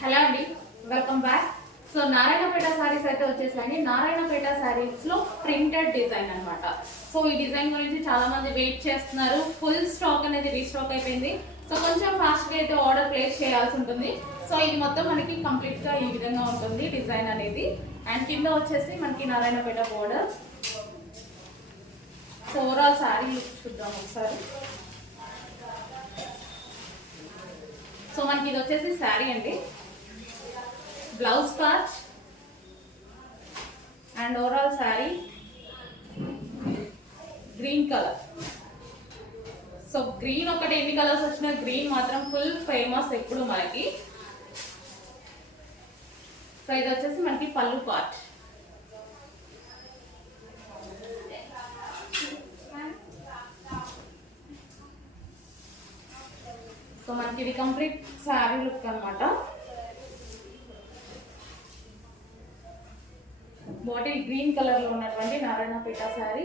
హలో అండి, welcome back. So Narayanpet సారీస్ అయితే వచ్చేసాయండి. నారాయణపేట సారీస్లో ప్రింటెడ్ డిజైన్ అనమాట. సో ఈ డిజైన్ గురించి చాలా మంది వెయిట్ చేస్తున్నారు. ఫుల్ స్టాక్ అనేది రీస్టాక్ అయిపోయింది. సో కొంచెం ఫాస్ట్గా అయితే ఆర్డర్ ప్లేస్ చేయాల్సి ఉంటుంది. సో ఇది మొత్తం మనకి కంప్లీట్గా ఈ విధంగా ఉంటుంది డిజైన్ అనేది. అండ్ కింద వచ్చేసి మనకి Narayanpet border. So overall sorry look చూద్దాం ఒకసారి. సో మనకి ఇది వచ్చేసి శారీ అండి, blouse part and overall sari green colour. So green ఒకటి ఎన్ని కలర్స్ వచ్చినా గ్రీన్ మాత్రం ఫుల్ ఫేమస్ ఎప్పుడు మనకి. సో ఇది వచ్చేసి మనకి పళ్ళు పార్ట్. సో మనకి ఇది కంప్లీట్ శారీ లుక్ అనమాట. బాటిల్ గ్రీన్ కలర్ లో ఉన్నటువంటి నారాయణపేట శారీ.